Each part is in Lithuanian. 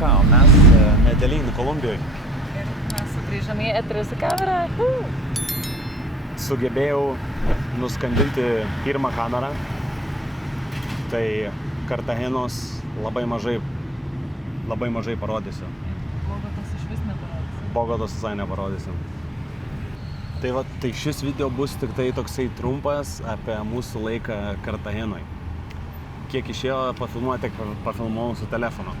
ką, mes Medellin, Kolumbijoje. Ir mes sugrįžome į eterį su kamera. Sugebėjau nuskandinti pirmą kamerą. Tai Kartagenos labai mažai parodysiu. Bogotas iš vis neparodysiu. Bogotas visai neparodysiu. Tai šis video bus tik tai toksai trumpas apie mūsų laiką Kartagenoj. Kiek išėjo pafilmuoti, tiek pafilmuojau su telefonu.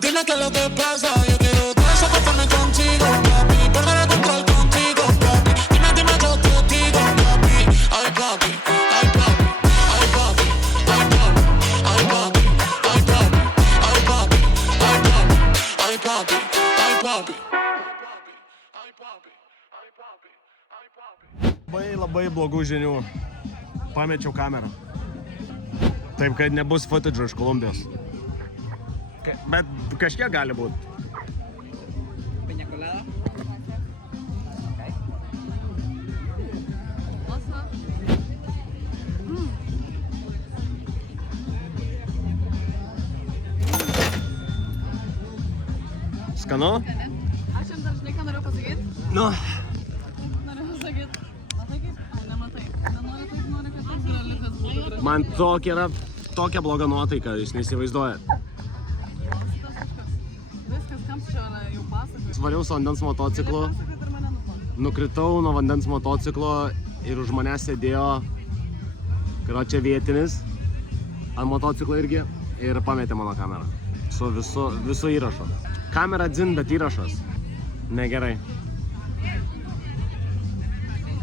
Dile que lo que pasa, yo quiero desapartarme contigo, papi, perder el control contigo, papi, dime yo te digo, papi, ay papi, ay papi, ay papi, ay papi, ay papi, ay papi, ay papi, ay papi, ay papi, ay papi, ay papi, ay papi. Labai blogų žinių. Pamečiau kamerą. Taip, kad nebus footage iš Kolumbijos. Bet kažkiek gali būt. Piña colada. Oso. Skanu? Aš jums dar žinai, ką norėjau pasakyti? Nu. Norėjau pasakyti. Matai kaip? Ai, nematai. Nenoriu taip, noriu, kad toks realikas būtų. Man tokia bloga nuotaika, jūs neįsivaizduojat. Viskas, kam čia jau pasakoju. Svariau su vandens motociklu, Pasakot ir mane nupasakot. nukritau nuo vandens motociklo ir už mane sėdėjo, čia vietinis, ant motociklo irgi, ir pametė mano kamerą. Su visu įrašu. Kamera dzin, bet įrašas. Negerai.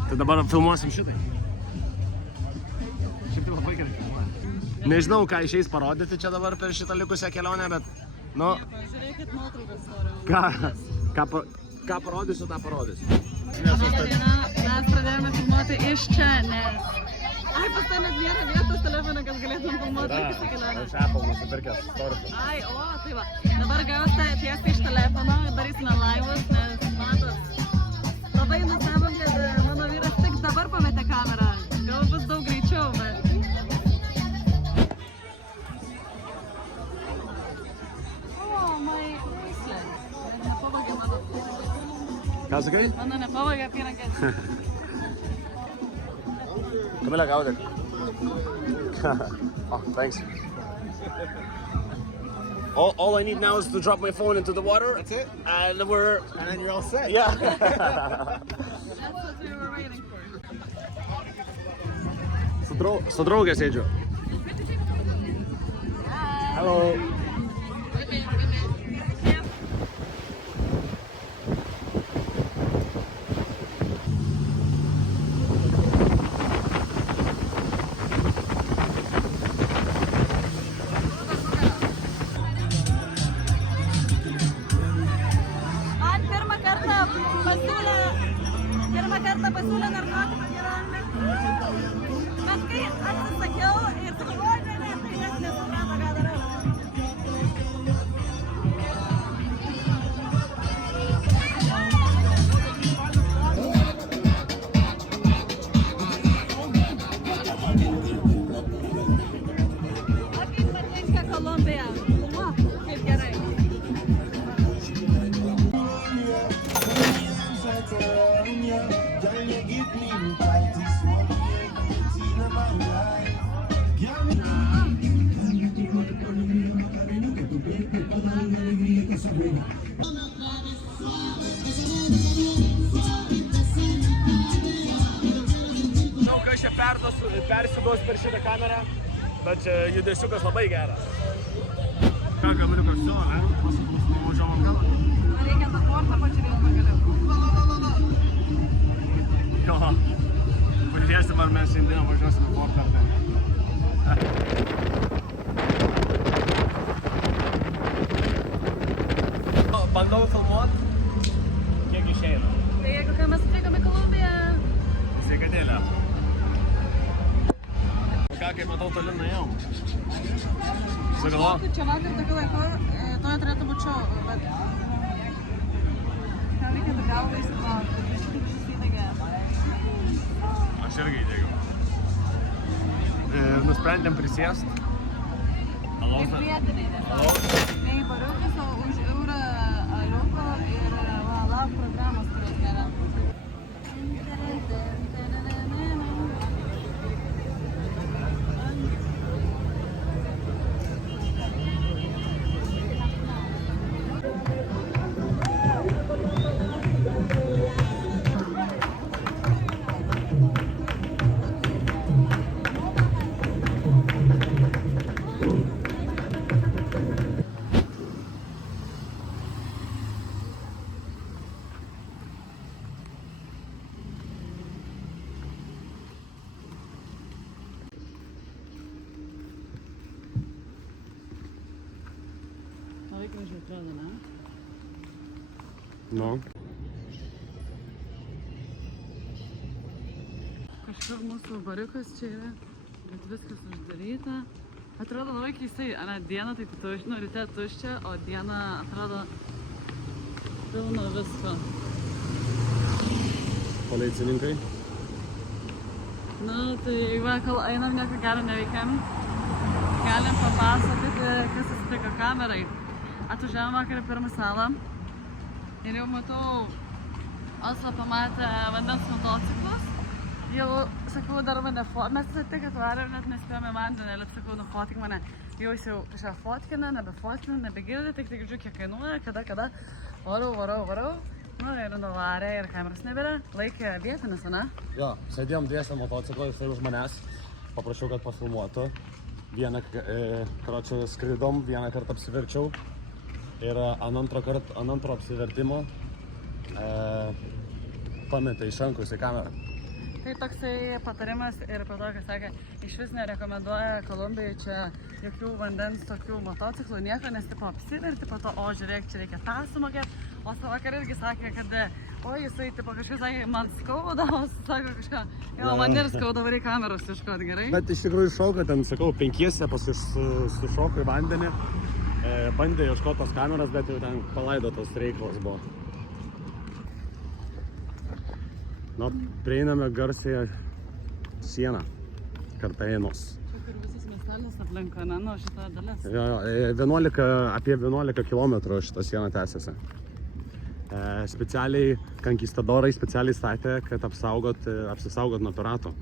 Tai dabar filmuosim šitai. Šiaip tai labai gerai filmuoja. Nežinau, ką išeis parodyti čia dabar per šitą likusią kelionę, bet, nu, Pažiūrėkit nuotraukas noriu. ką parodysiu, tą parodysiu. Labą dieną, mes pradėjome filmuoti iš čia, nes... Ai, pas tai net nėra vietos telefoną, kad galėtum filmuoti visą kelionę. Aš Apple nusipirkęs storifą. Ai, o, tai va. Dabar gausite tiesiai iš telefono, darysime laivus, nes matot. Labai nustebom, kad mano vyras tik dabar pametė kamerą. Gal bus daug greičiau, bet... O, my bracelet. Nepavogė mano. Ką sakai? Mano nepavogė apyrankės. Kamilė, gaudyk. Oh, thanks. All I need now is to drop my phone into the water. That's it? And And then you're all set. Yeah. That's what we were waiting for. Su draugė sėdžiu. Hello. Man pirmą kartą pasiūlė narkotikų gyvenime. Bet kai atsisakiau ir sugalvojau, tai net nesuprato, ką darau. O kaip patinka Kolumbija? O, kaip gerai. Žinau, kad aš čia persiduosiu per šitą kamerą, bet čia judesiukas labai geras. Ką, gabaliukas su, ne? Nuvažiavom galą. Reikia tą kortą pačiūrėti pagaliau. Jo. Pažiūrėsim, ar mes šiandien važiuosim į portą ar ne. Bandau filmuoti, kiek išeina. Tai jeigu ką mes atvykome į Kolumbiją, Sveikatėlė. Ką, kaip matau, toli nuėjau. Sagalvo? čia vakar tokiu laiku, to turėtų būti šau, bet... Ką reikėtų galvą įsitraukti, tai šitai įdegė. Aš irgi įdėgiau. nusprendėm prisėst. Kaip vietiniai, tiesiog. Ne į bariukus, o už eurą aliuko ir lauk programos, kurios nėra. Labai gražiai atrodo, ne? Nu. Kažkur mūsų bariukas čia yra, bet viskas uždaryta. Atrodo labai keistai, dieną tai tuščia, nu ryte tuščia, o dieną atrodo pilno visko. Policininkai. Nu, tai va, kol einam, nieko gero neveikiam. Galim papasakoti, kas atsitiko kamerai. Atvažiavom vakarą pirmą salą ir jau matau, Osva pamatė vandens motociklus. Jau, sakau, dar mane mes tik atvarėm, net nespėjome vandenėlį, sakau, nufotik mane. Jau jis jau kažką fotkina, nebefotkina, nebegirdi, tik girdžiu, kiek kainuoja, kada. Varau. Nu ir nuvarė ir kameros nebėra. Laikė vietinis, ne? Jo, sėdėjom dviese motociklą, jisai už manęs. Paprašiau, kad pafilmuotų. Karočią skridom, vieną kartą apsiverčiau. Ir ant antro apsivertimo pametė iš rankos į kamerą. Tai toksai patarimas ir po to, kas sakė, iš vis nerekomenduoja Kolumbijai čia jokių vandens tokių motociklų, nieko, nes tipo apsiverti, po to, o žiūrėk, čia reikia tą sumokėti. O vakar irgi sakė, kad, o jisai tipo kažkas sakė, man skauda, o sako kažką, jo, man ir skauda, varai kameros iškot, gerai? Bet iš tikrųjų šauka, ten, sakau, 5 paskui sušoko į vandenį. Bandė ieškoti tos kameros, bet jau ten palaidotas reikalas buvo. Nu, prieiname garsiai sieną, Kartagenos. Čia kur visas miestelis aplinka, ne, nu šita dalis. Jo, apie 11 kilometrų šitą sieną tęsiasi. Specialiai kankistadorai specialiai statė, kad apsisaugot nuo piratų.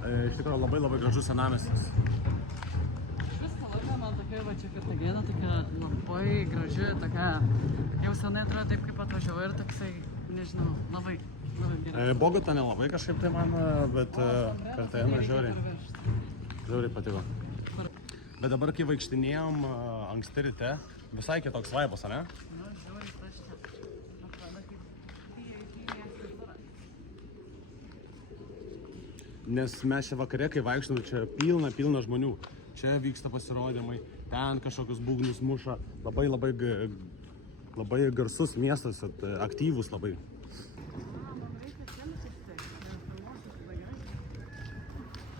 Iš tikrųjų labai gražus senamiestis. Visą laiką man tokia va čia Kartagena, tokia labai graži, tokia jau senai atrodo taip, kaip atvažiavau ir toksai, nežinau, labai gerai. Bogota nelabai kažkaip tai man, bet Kartagena žiauriai patiko. Bet dabar, kai vaikštinėjom anksti ryte, visai kitoks vaibas, ne? Nu, žiauriai praščia. Atrodo kaip Nes mes čia vakare, kai vaikštam, čia pilna žmonių. Čia vyksta pasirodymai, ten kažkokius būgnus muša. Labai garsus miestas, aktyvus labai. man reikia čia nusistek, filmuosiu labai gerai.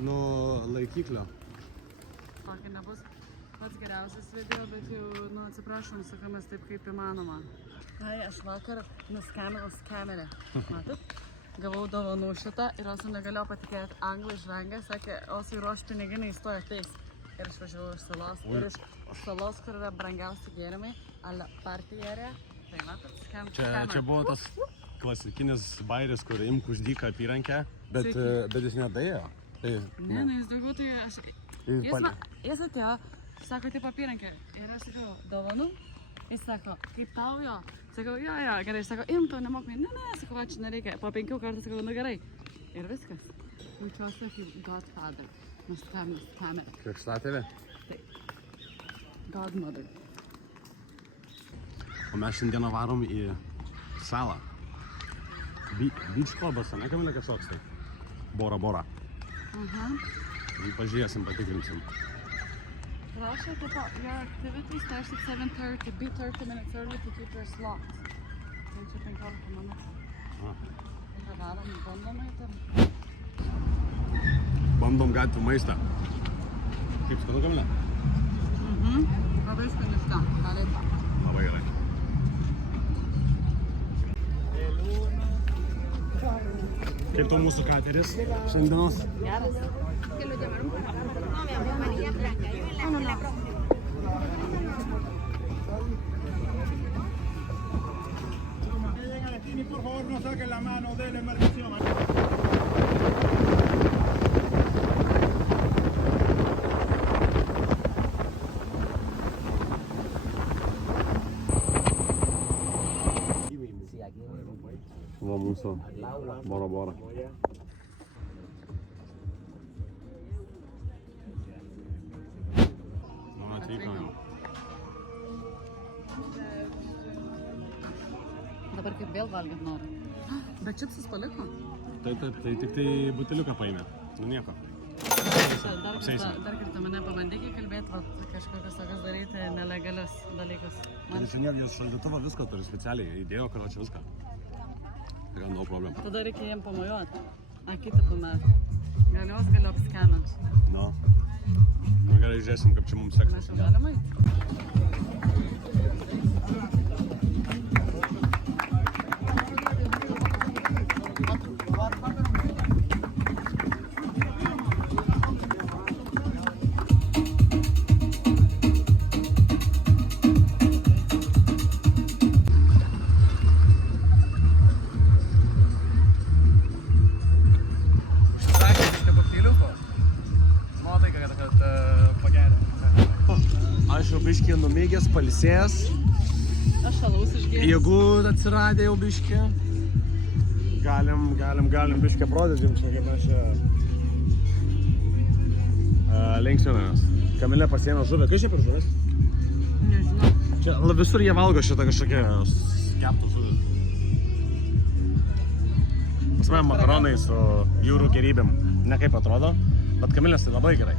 Nu, laikiklio. Tokį nebus pats geriausias video, bet jau, nu, atsiprašom, sakomės taip, kaip įmanoma. Ai, aš vakar nuskaminau kamerą. Matot? Gavau dovanų šitą ir Osu negalėjo patikėti, anglai žvengė, sakė, Osui ruoš piniginį įstojo ateis. Ir išvažiavau iš salos, ir iš salos, kur yra brangiausi gėrimai, ala partierė. Tai matot, Čia buvo tas klasikinis bairis, kur imk už dyką apyrankę, bet jis nedėjo. Ne, jis daugiau tai aš... Jis atėjo, sako, taip apyrankė. Ir aš sakau, dovanų? Jis sako, kaip tau jo? Sakau, jo, gerai, sako, imtų, nemokai. Ne, sakau, va, čia nereikia. Po 5 kartų sakau, nu gerai. Ir viskas. Jaučiuosi kaip Godfather. Nuskambinus kamerą. Krikštatėvė? Taip. Godmother. O mes šiandieną varom į salą. Beach clubas, ne Kamilė kažkoks tai? Bora. Aha. Pažiūrėsim, patikrinsim. Rašo, tipo, your activity starts at 7:30. Be 30 minutes early to keep your slot. Tai čia 15 minučių. Ką darom, bandom eiti? Bandom gatvių maistą. Kaip skanu, Kamilė? Labai skaniška. Galėtų. Labai gerai. Kaip tau mūsų kateris šiandienos? Geras. Por favor, no saquen la mano de la embarcación. Va mūsų Bora. Nu, atvykome. Dabar kaip vėl valgyt noriu. Bet čipsus paliko? Tai tik tai buteliuką paėmė. Nu nieko. Dar kartą mane pabandykit kalbėti, kažkokius tokius daryti nelegalius dalykus. Ir šiandien jos šaldytuvą viską turi specialiai. Įdėjo, kad čia viską. Tai no problem. Tada reikia jiem pamojuoti. Kitą pamet. Galios galiu apskenant. Nu. Nu gerai, žiūrėsim, kaip čia mums seksis. Mes jau galim eiti. Aš jau biškį numėgęs, palisėjęs. Aš šalaus išgėręs. Jeigu atsiradė jau biškį, galim biškį aprodyti jums, kaip mes čia linksminamės. Kamilė pasiėmė žuvę. Kas čia per žuvis? Nežinau. Čia visur jie valgo šitą kažkokią skeptų žuvį. Pas mane makaronai su jūrų gerybėm. Ne kaip atrodo, bet Kamilės tai labai gerai.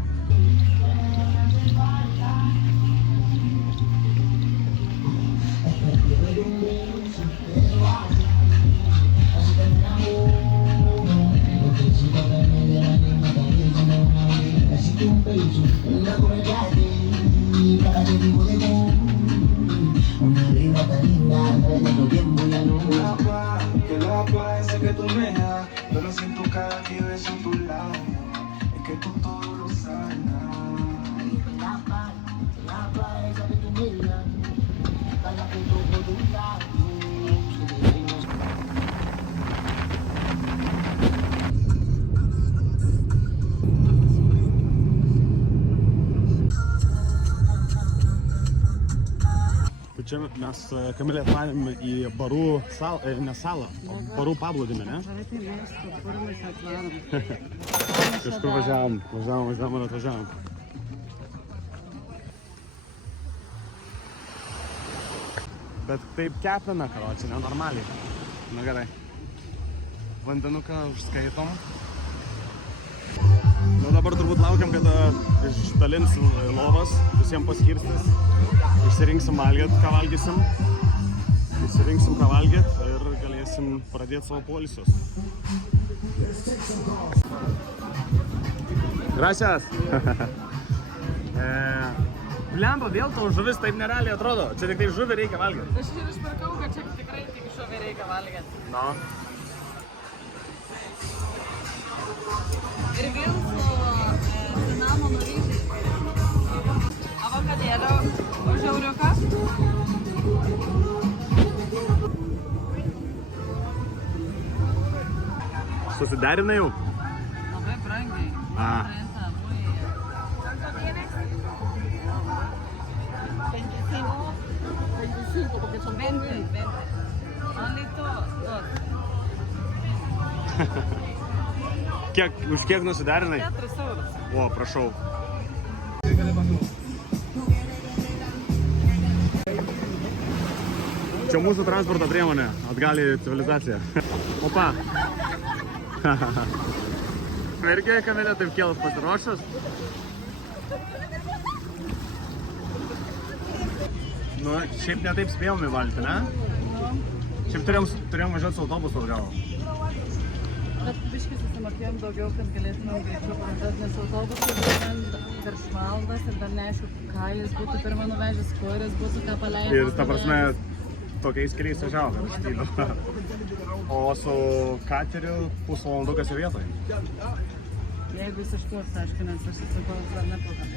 Que la paz que tú me das, yo lo siento cada que beso tu lado, es que tú todo lo sanas. La paz que tú me das, cada que tú por un lado. Čia mes Kamilė atvarėm į barų salą, ne salą, barų paplūdimį, ne? Žalėtai mėstų, kur mes atvarom. Kažkur važiavom ir atvažiavom. Bet taip kepina, karočią, nenormaliai. Na gerai. Vandenuką užskaitom. Nu dabar turbūt laukiam, kada išdalins lovas, visiems paskirstys. Išsirinksim valgyt, ką valgysim. Išsirinksim, ką valgyt ir galėsim pradėti savo poilsius. Gracias! Blemba, vėl tau žuvis taip nerealiai atrodo. Čia tik tai žuvį reikia valgyti. Aš ir išpirkau, kad čia tikrai tik žuvį reikia valgyti. No. Ir vėl su cinamono ryžiais. Avokadėlio žiauriuką. Susiderinai jau? Labai brangiai. A. 25, porque son 20. Only dos. Už kiek nusiderinai? 4 eurus. O, prašau. Čia mūsų transporto priemonė, atgal į civilizaciją. Opa. Irgi Kamilė taip kėlas pasiruošęs. Nu, šiaip netaip spėjom į valtį, ne? Šiaip turėjom važiuoti su autobusu atgal. Bet biškai susimokėjom daugiau, kad galėtumėm greičiau pavažiuoti, nes autobusas virš valandas ir dar neaišku, ką jis būtų pirmą nuvežęs, kur jis būtų ką paleidęs. Ir ta prasme, tokiais keliais važiavo, kad aš tyliu. O su kateriu pusvalandukas į vietoj. Jeigu jis išplauks, aišku, nes aš atsakau, dar neplaukiam.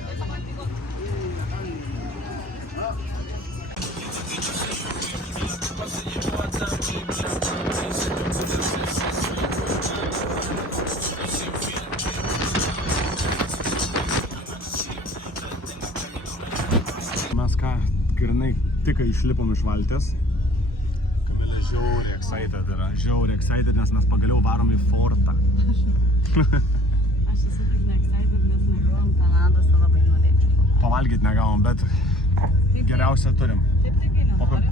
Mes ką, grinai tik išlipom iš valties. Kamilė žiauriai excited yra, nes mes pagaliau varom į fortą. Aš esu tik ne-excited, nes negavom Tailandas, tai labai norėčiau. Pavalgyti negavom, bet geriausia turim. Taip tikrai nenorim.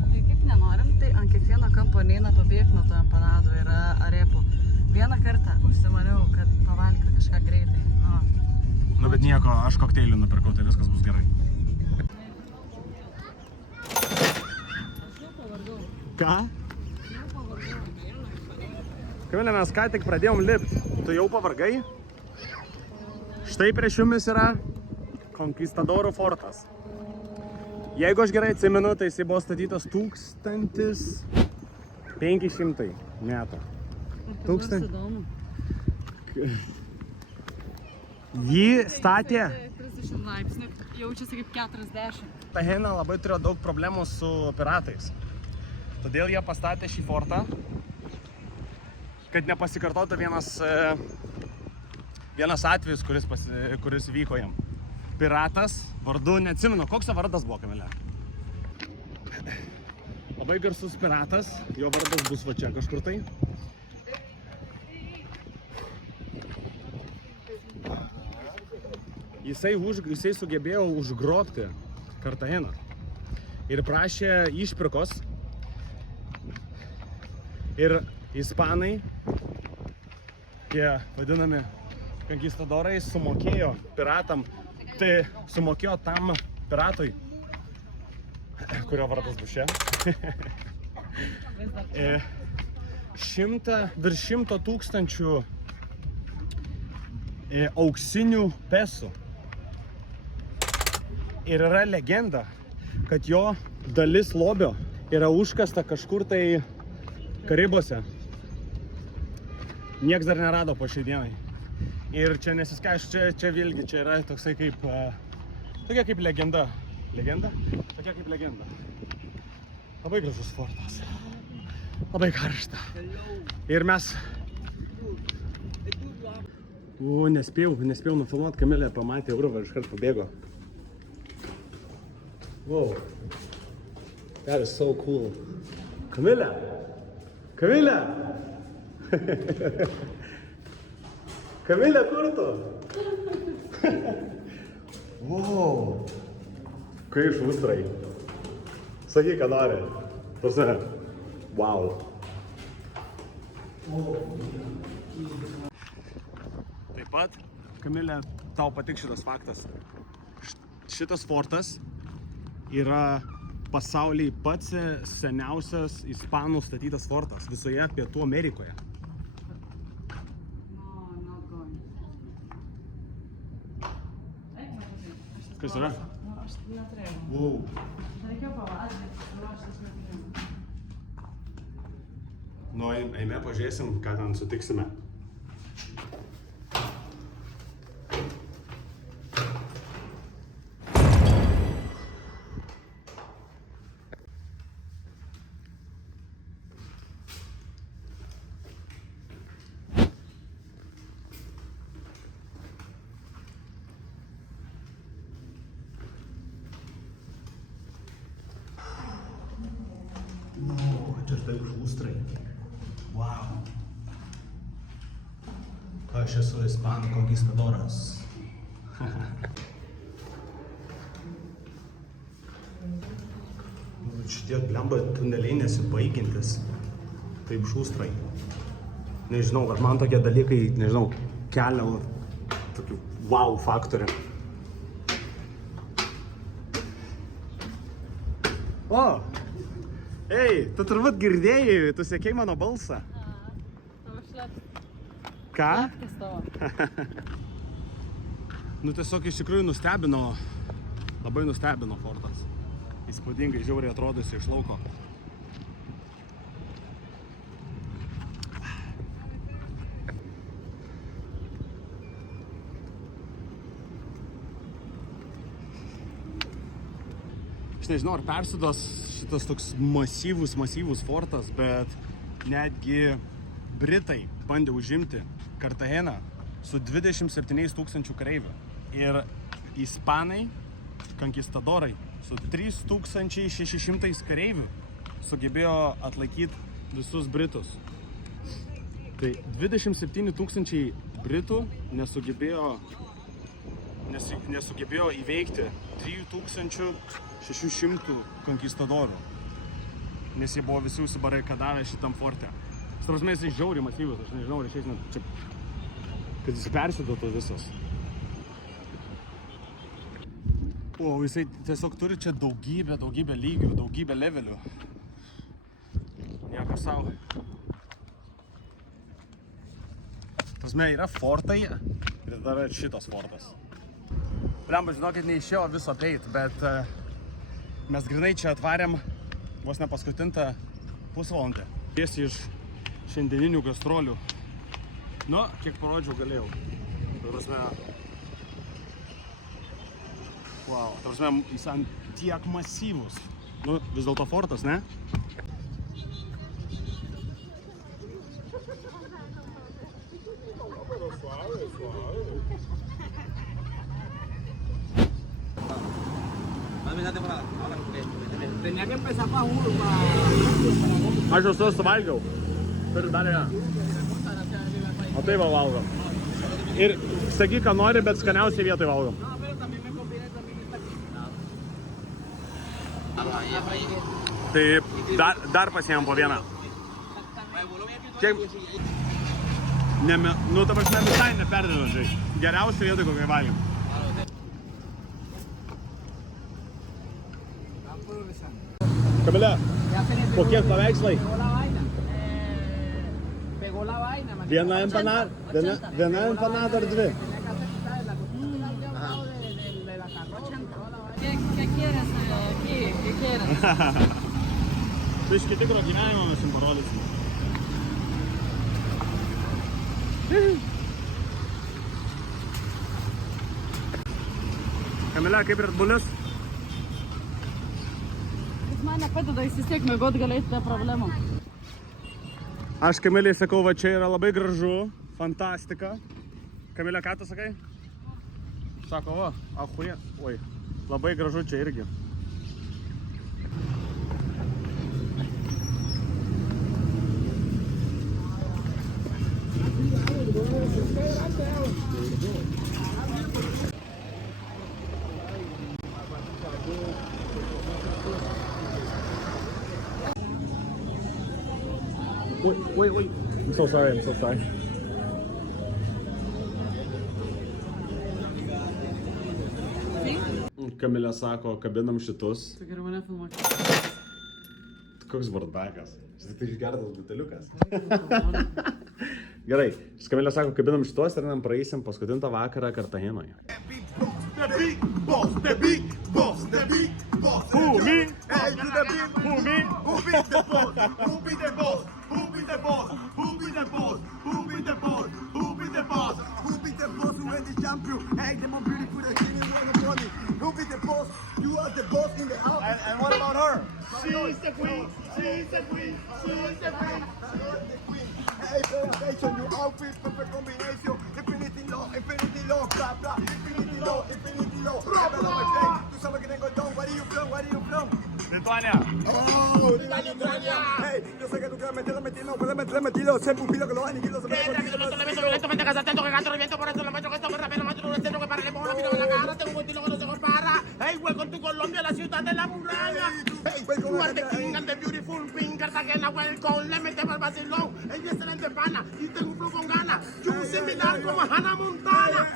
Tai kaip nenorim, tai ant kiekvieno kampo neina pabėgti nuo to empanadų ir arepų. Vieną kartą užsimaniau, kad pavalgyti kažką greitai. Nu, bet nieko, aš kokteilių nupirkau, tai viskas bus gerai. Aš jau pavargau. Ką? Kamilė, mes ką tik pradėjom lipti. Tu jau pavargai? Štai prieš jumis yra Konkistadorų fortas. Jeigu aš gerai atsimenu, tai jisai buvo statytas 1500 metų. Įdomu. Jį statė. 30 laipsnių, jaučiasi kaip 40. Tahena labai turėjo daug problemų su piratais. Todėl jie pastatė šį fortą, kad nepasikartotų vienas atvejis, kuris vyko jam. Piratas, vardu, neatsimenu, koks jo vardas buvo, Kamilė? Labai garsus piratas, jo vardas bus va čia kažkur tai. Jisai sugebėjo užgrobti Kartageną ir prašė išpirkos. Ir ispanai, tie vadinami konkistadorai, sumokėjo piratam, tai sumokėjo tam piratui, kurio vardas bus čia, virš 100 000 auksinių pesų. Ir yra legenda, kad jo dalis lobio yra užkasta kažkur tai Karibuose. Nieks dar nerado po šiai dienai. Ir čia nesiskaičiu, čia vėlgi, čia yra toksai kaip, tokia kaip legenda. Legenda? Tokia kaip legenda. Labai gražus fortas. Labai karšta. Ir mes... Nespėjau nufilmuoti, Kamilė pamatė urvą ir iškart pabėgo. Wow. That is so cool. Kamilė! Kamilė! Kamilė, kur tu? Wow. Kaip šustrai. Sakyk, ką nori. Tarsi, wow. Taip pat, Kamilė, tau patiks šitas faktas. Šitas fortas yra pasaulyje pats seniausias ispanų statytas fortas visoje Pietų Amerikoje. Kas yra? Aš neturėjau. Wow. Reikėjo pavalgyti, aš tas neturėjau. Nu, eime, pažiūrėsim, ką ten sutiksime. Čia štai šustrai. Wow. Aš esu ispanų konkistadoras. šitie blemba tuneliai nesibaigiantis. Taip šūstrai. Nežinau, kad man tokie dalykai, nežinau, kelia tokių wow faktorių. O! Ei, tu turbūt girdėjai, tu sekei mano balsą. Tavo šleps. Ką? Šlepkis tavo. Nu tiesiog iš tikrųjų nustebino, labai nustebino Fordas. Įspūdingai, žiauriai atrodosi iš lauko. Aš nežinau, ar persidos šitas toks masyvus fortas, bet netgi Britai bandė užimti Kartageną su 27 000 kareivių. Ir ispanai, konkistadorai, su 3600 kareivių sugebėjo atlaikyti visus Britus. Tai 27 000 Britų nesugebėjo įveikti 3600 konkistadorų, nes jie buvo visi užsibarikadavę šitam forte. Strausmės jis žiauriai masyvus, aš nežinau, ar išeis net čia, kad jis persidotų visas. O, jisai tiesiog turi čia daugybę lygių, daugybę levelių. Nieko savo. Prasme, yra fortai ir dar yra šitas fortas. Blemba, žinokit, neišėjo viso apeit, bet mes grinai čia atvarėm vos ne paskutintą pusvalandę. Tiesiai iš šiandieninių gastrolių. Nu, kiek parodžiau galėjau. Prasme, wow, prasme, jis ant tiek masyvus. Nu, vis dėlto fortas, ne? Tenía que empezar para uno, Aš jau su suvalgiau. Turiu dar vieną. O tai va valgom. Ir sakyk, ką nori, bet skaniausiai vietoj valgom. No, pero también me conviene también estar aquí. Tai dar pasiėmėm po vieną. Kiek... Nu, ta prasme, visai neperdedant. Geriausia vietoj, kokiai valgėm. Kamilė, po kiek paveikslai? Pegó la vaina, man. Viena empanada ar dvi? ¿Qué quieres aquí? ¿Qué quieres? Tai iš tikro gyvenimo mes jums parodysim. Kamilė, kaip ir bulius? Jis man nepadeda, jis vis tiek mėgot galėti be problemų. Aš Kamilei sakau, va čia yra labai gražu, fantastika. Kamilė, ką tu sakai? Sako, va, ahuje, oi, labai gražu čia irgi. Wait. I'm so sorry. Kamilė sako, kabinam šitus. Tu geriau mane filmuoti. Koks bardakas. Štai tai išgertas buteliukas. Gerai, Kamilė sako, kabinam šitos ir praeisim paskutintą vakarą Kartagenoje. The big boss. Who, me? Hey, to the big, who, me? Who be the boss? Who be the boss? Who be the boss? Who be the boss? Who be the boss? Who be the boss? Who be the boss? Who is the champion? Hey, the more beautiful the king is one of money. Who be the boss? You are the boss in the house. And what about her? She is the queen. She is the queen. She is the queen. Hey, pay attention, your outfit, perfect combination. Infinity low, blah, blah. Infinity low. Tú sabes que tengo el don. Where are you from? Lituania. Oh, Lituania. Hey, yo sé que tú quieres meterlo, puedes meterle metido. Ser pupilo que lo aniquilo, se me Violentamente casatento, que gato reviento, por eso lo macho que esto me rapero, macho no que para le pongo la mira en la cara, tengo un estilo que no se compara. Hey, welcome to Colombia, la ciudad de la muralla. Hey, welcome to para el con, le metemos el vacilón. Ella es excelente pana y tengo un flow con ganas. Yo un similar como Hannah Montana.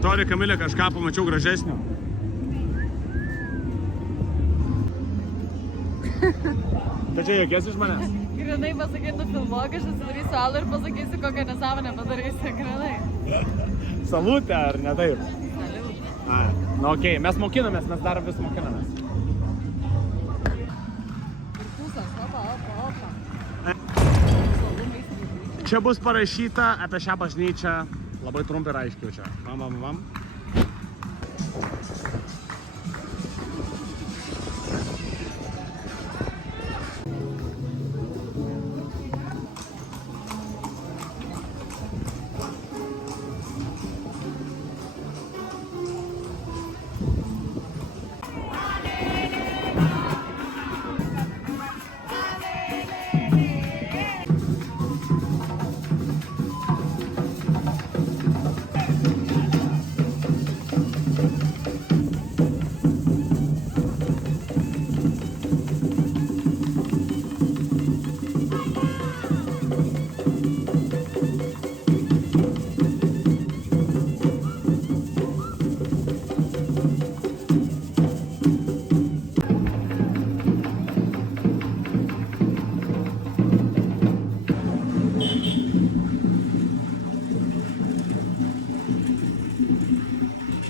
Tori, Kamilė, kažką pamačiau gražesnio. Tai čia jokies iš manęs? Grinai pasakytų filmuok, aš atsidarysiu alų ir pasakysiu, kokią nesąmonę padarysiu. Grinai. Salutė, ar ne taip? Saliut. Ai, na okei, mes mokinamės, mes dar vis mokinamės. Pusas, opa. Čia bus parašyta apie šią bažnyčią, labai trumpai ir aiškiai čia. Vam.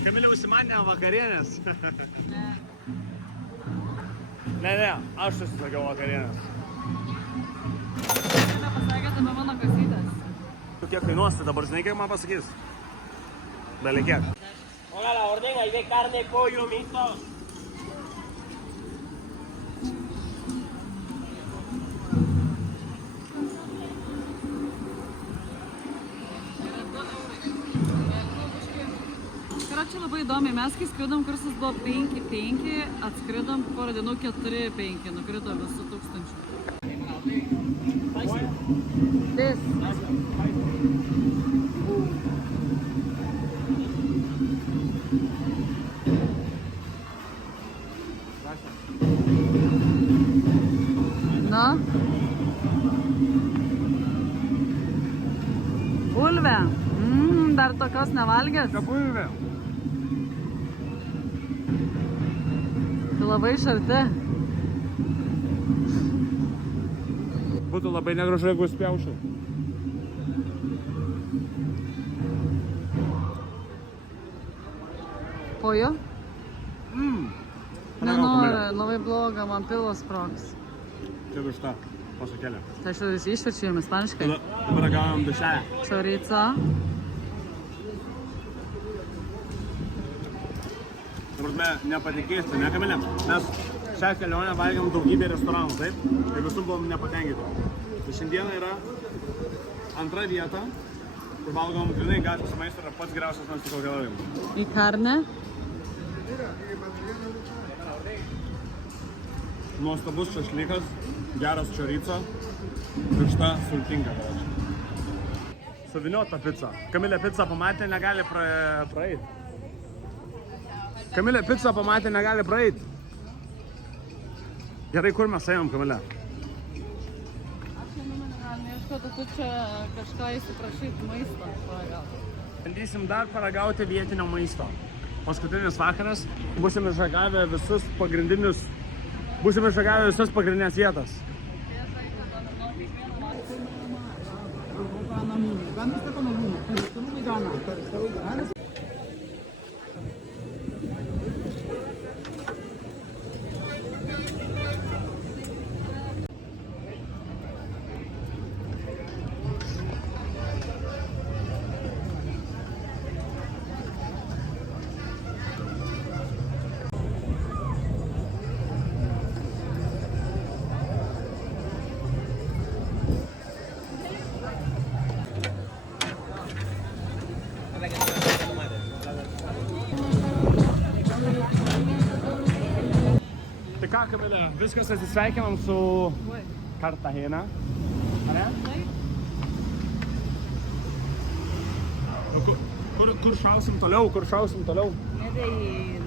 Kamilė užsimanė vakarienės. Ne, aš užsisakiau vakarienės. Nepasakėt apie mano kasytės. Kiek kainuosi dabar, žinai, kiek man pasakys? Belė kiek? Haga la orden, ahí ve carne, pollo, mixto. Čia labai įdomiai, mes kai skridom, kursas buvo 5-5, atskridom porą dienų 4-5, nukrito visų 1000. This. Na? Bulvė. Dar tokios nevalgęs? Bulvė. Tai labai šalti. Būtų labai negražu, jeigu spjaučiau. Pojo? Nenori, labai bloga, man pilvas sprogs. Čia višta, pasakėlė. Tai aš išverčiu jums ispaniškai. Dabar gavom dešelę. Chorizo. Dabar nepatikėsite, ne Kamilė? Mes šią kelionę valgėm daugybę restoranų, taip? Ir visų buvom nepatenkinti. Tai šiandieną yra antra vieta, kur valgom grinai gatvės maistą, yra pats geriausias maistas, kokį valgėm. Į karne. Nuostabus šašlykas, geras chorizo, višta sultinga. Suviniota pica. Kamilė pica pamatė, negali praeiti. Kamilė pica pamatė, negali praeiti. Gerai, kur mes ėjom, Kamilė? Aš neieškoti, tu čia kažką įsiprašyti maisto paragauti. Bandysim dar paragauti vietinio maisto. Paskutinis vakaras, būsim išragavę visas pagrindinės vietas. Tai ką, Kamilė, viskas atsisveikinam su Kartagena. Ar ne? Taip. Kur šausim toliau? Medellin.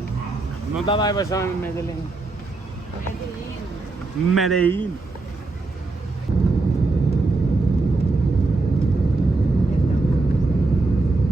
Nu, davai važiuojam į Medellin. Medellin. Medellin.